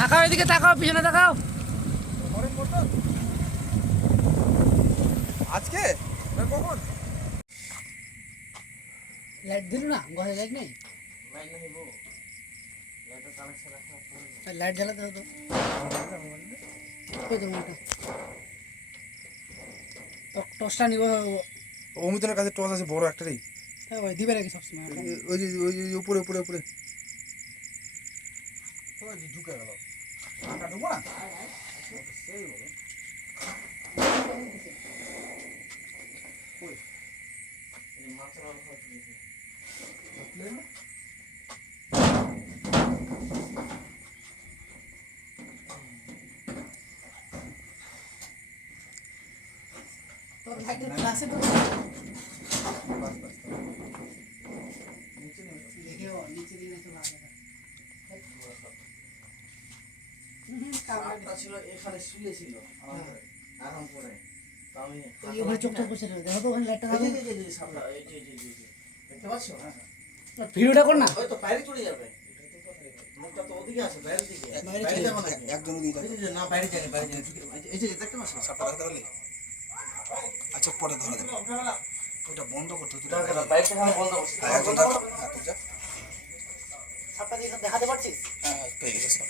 তাকাও এদিকে, তাকাও পিছনে তাকাও। আজকে কখন লাইট দিল না, ঘরে লাইট নেই। লাইট জ্বালাতে হতো। টসটা নিব। অমিতনের কাছে টস আছে বড় একটারই। ওই দিবে নাকি সবসময়? ওই যে ওই যে উপরে উপরে উপরে ঢুকে গেল। ঢুকবো না সেই বলো। তোর লাইটের ক্লাসে তো দেখেও নিচে দিকে চলে আসে। কাপড়টা ছিল এখানে শুয়েছিল আরাম করে। আমি ওই চোখটা বসে দেখো তো, ওখানে লাইটটা দাও। এই সামনে এই দেখতে পাচ্ছ? হ্যাঁ ভিডিওটা কর না। ওই তো বাইরে চলে যাবে। মুখটা তো ওদিকে আছে, বাইরের দিকে। বাইরে যাবো না একজন ওদিকে যাবে। না বাইরে যাবে, বাইরে যাবে। এই যে দেখতে পাচ্ছ? সাপটা দেখতে পারলি? আচ্ছা পরে ধরে দেবে। ওটা বন্ধ করতে হতো। বাইরে খালি বন্ধ করছে। একজন ধর। হ্যাঁ তুই যা। সাপটা দিয়ে দেখাতে পারছিস? হ্যাঁ পেয়ে গেছে সাপ।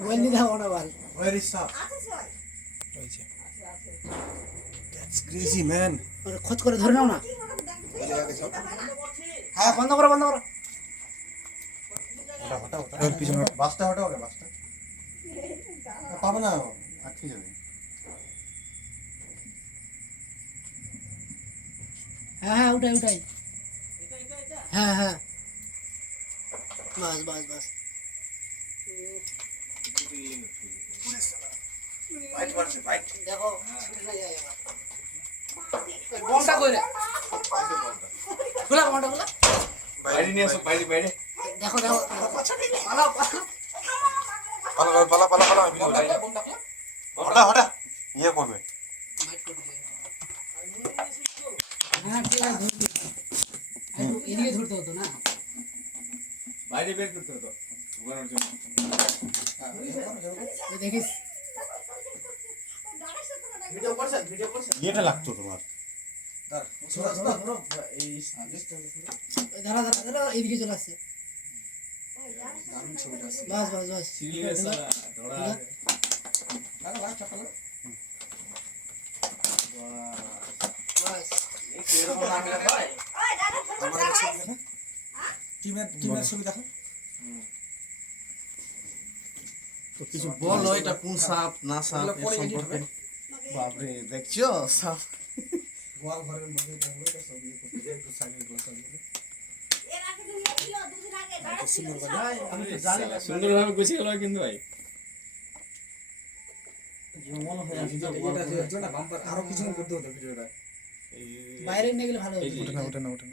মোবাইল নিয়ে দেখাবো না বল। Where is সাপ? ওই যে। That's crazy man. ওরে খোঁজ করে ধরে নাও না। ওই জায়গায় যাও। হ্যাঁ বন্ধ করো, বন্ধ করো। হটা হটা। ওর পিছনে বাসটা হটা হবে বাসটা। পাবে না আটকে যাবে। হ্যাঁ হ্যাঁ উঠাই উঠাই। হ্যাঁ হ্যাঁ বাস বাস বাস। ফাইট মারছে ফাইট। দেখো বমটা কইরে খোলা, বমটা খোলা। বাইরে নিয়ে আসো বাইরে বাইরে। দেখো দেখো পালাও পালা পালা পালা পালা। বমটা খোলা। হটা হটা। ইয়ে করবে। মাইট করে দিও। হ্যাঁ ঠিক আছে, ধরতে এদিকে ধরতে হতো না। বাইরে বের করতে হতো ঘোরানোর জন্য। ওই দেখিস ভিডিও করছেন, ভিডিও করছেন। ইয়েটা লাগতো তোমার। এই ওই ধারা ধারা ধারা এদিকে চলে আসছে। বাস বাস বাস। সিরিয়াস ধরা বাস এরকম না হলে হয়। টিমের ছবি দেখো। তো কিছু বলো, এটা কোন সাপ না সাপ এর সম্পর্কে? বাপরে দেখছো সাপ গোয়াল ঘরের মধ্যে এটা হলো, এটা সব ইয়ে করতে যায়, একটু সাইডের গ্লাস আছে। আমি তো জানি না। সুন্দরভাবে গুছিয়ে গেল কিন্তু ভাই। মনে হয় আমি তো এটা যে একজন না বাম্পার আরো কিছু করতে হতো ভিডিওটা। বাইরে নিয়ে গেলে ভালো হতো। ওঠে না ওঠে না ওঠে না।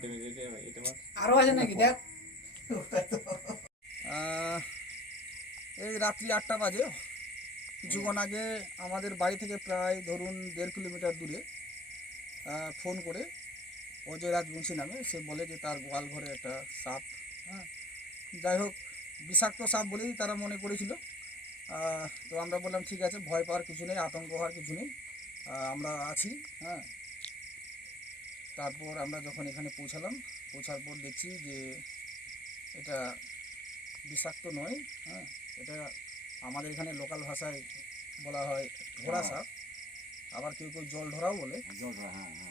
এটা আরো আছে নাকি দেখ। এই রাত্রি 8টা বাজে। কিছুক্ষণ আগে আমাদের বাড়ি থেকে প্রায় ধরুন 1.5 কিলোমিটার দূরে ফোন করে অজয় রাজবংশী নামে সে বলে যে তার গোয়াল ঘরে একটা সাপ, হ্যাঁ যাই হোক বিষাক্ত সাপ বলেই তারা মনে করেছিল। তো আমরা বললাম ঠিক আছে, ভয় পাওয়ার কিছু নেই, আতঙ্ক হওয়ার কিছু নেই, আমরা আছি। হ্যাঁ তারপর আমরা যখন এখানে পৌঁছালাম, পৌঁছার পর দেখছি যে এটা বিষাক্ত নয়। হ্যাঁ এটা আমাদের এখানে লোকাল ভাষায় বলা হয় ঘোড়া সাপ, আবার কেউ কেউ জল ধরাও বলে।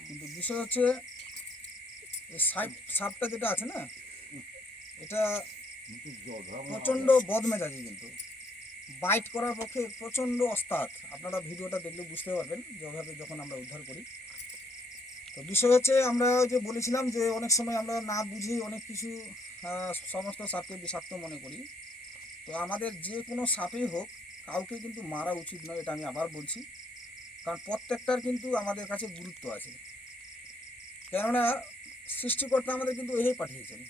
কিন্তু বিষয় হচ্ছে এই সাপটা যেটা আছে না, এটা প্রচণ্ড বদমেজাজি, কিন্তু বাইট করার পক্ষে প্রচণ্ড ওস্তাদ। আপনারা ভিডিওটা দেখলে বুঝতে পারবেন যেভাবে যখন আমরা উদ্ধার করি। তো বিষয় হচ্ছে আমরা যে বলেছিলাম যে অনেক সময় আমরা না বুঝে অনেক কিছু সমস্ত সাপকে বিষাক্ত মনে করি। তো আমাদের যে কোনো সাপেই হোক কাউকে কিন্তু মারা উচিত নয়, এটা আমি আবার বলছি। কারণ প্রত্যেকটার কিন্তু আমাদের কাছে গুরুত্ব আছে, কেননা সৃষ্টিকর্তা আমাদের কিন্তু এই পাঠিয়েছেন।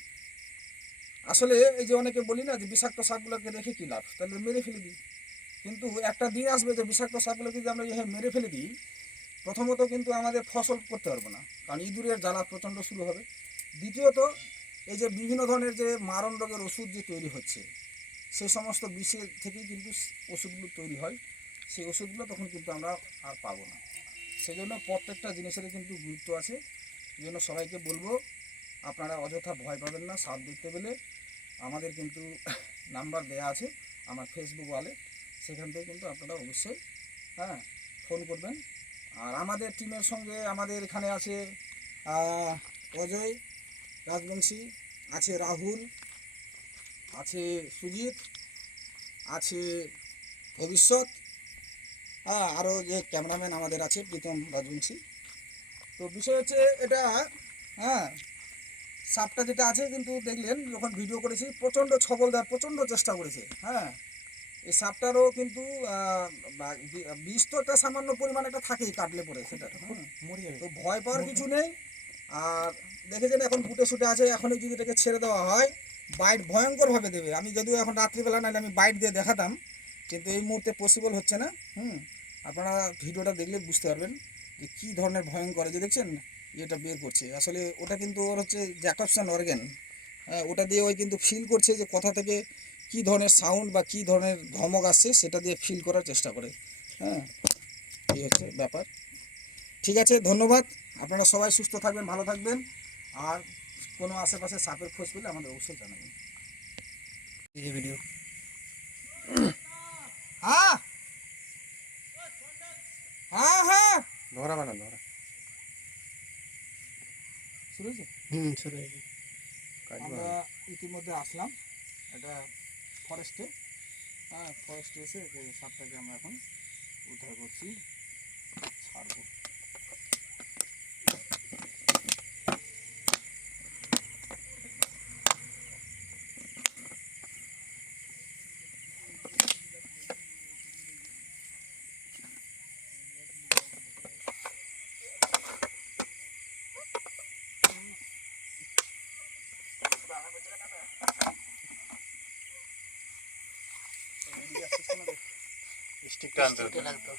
আসলে এই যে অনেকে বলি না যে বিষাক্ত সাপগুলোকে রেখে কী লাভ, তাহলে মেরে ফেলে দিই। কিন্তু একটা দিন আসবে যে বিষাক্ত সাপগুলোকে যদি আমরা এইভাবে মেরে ফেলে দিই, প্রথমত কিন্তু আমাদের ফসল করতে পারবো না, কারণ ইঁদুরের জ্বালা প্রচণ্ড শুরু হবে। দ্বিতীয়ত এই যে বিভিন্ন ধরনের যে মারণ রোগের ওষুধ যে তৈরি হচ্ছে, সেই সমস্ত বিষের থেকেই কিন্তু ওষুধগুলো তৈরি হয়, সেই ওষুধগুলো তখন কিন্তু আমরা আর পাবো না। সেই জন্য প্রত্যেকটা জিনিসেরই কিন্তু গুরুত্ব আছে। এই জন্য সবাইকে বলবো, আপনারা অযথা ভয় পাবেন না। সাপ দেখতে পেলে আমাদের কিন্তু নাম্বার দেয়া আছে আমার ফেসবুক ওয়ালে, সেখান থেকে কিন্তু আপনারা অবশ্যই ফোন করবেন। আর আমাদের টিমের সঙ্গে আমাদের এখানে আছে অজয় রাজবংশী, আছে রাহুল, আছে সুজিত, আছে ভবিষ্যৎ, আরও যে ক্যামেরাম্যান আমাদের আছে প্রীতম রাজবংশী। তো বিষয় হচ্ছে এটা সাপটা যেটা আছে কিন্তু দেখলেন যখন ভিডিও করেছি প্রচণ্ড ছবল দেওয়ার প্রচণ্ড চেষ্টা করেছে। এই সাপটারও কিন্তু বিষ তো একটা সামান্য পরিমাণ একটা থাকেই কাটলে পরে, সেটা মরে যাবে, তো ভয় পাওয়ার কিছু নেই। আর দেখেছেন এখন ফুটে শুটে আছে, এখনই যদি এটাকে ছেড়ে দেওয়া হয় বাইট ভয়ঙ্করভাবে দেবে। আমি যদিও এখন রাত্রিবেলা নাহলে আমি বাইট দিয়ে দেখাতাম, কিন্তু এই মুহূর্তে পসিবল হচ্ছে না। আপনারা ভিডিওটা দেখলে বুঝতে পারবেন যে কী ধরনের ভয়ঙ্কর। যে দেখছেন এটা বের করছে, আসলে ওটা কিন্তু ওর হচ্ছে জ্যাকবসন অর্গ্যান, ওটা দিয়ে ওই কিন্তু ফিল করছে যে কোথা থেকে কী ধরনের সাউন্ড বা কী ধরনের ধমক আসছে, সেটা দিয়ে ফিল করার চেষ্টা করে। এই হচ্ছে ব্যাপার। ঠিক আছে, ধন্যবাদ। আপনারা সবাই সুস্থ থাকবেন, ভালো থাকবেন। আর কোনো আশেপাশে সাপের খোঁজ পেলে আমাদের অবশ্যই জানাবেন। এই ভিডিও হ্যাঁ হ্যাঁ হ্যাঁ ধরা বানা ধরা শুরু হয়েছে। শুরু হয়েছে। আমরা ইতিমধ্যে আসলাম এটা ফরেস্টে। ফরেস্টে এসে এই সাপটাকে আমরা এখন উদ্ধার করছি, ছাড়বো। স্টিকটা আনতে লাগতো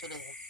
চলে যায়।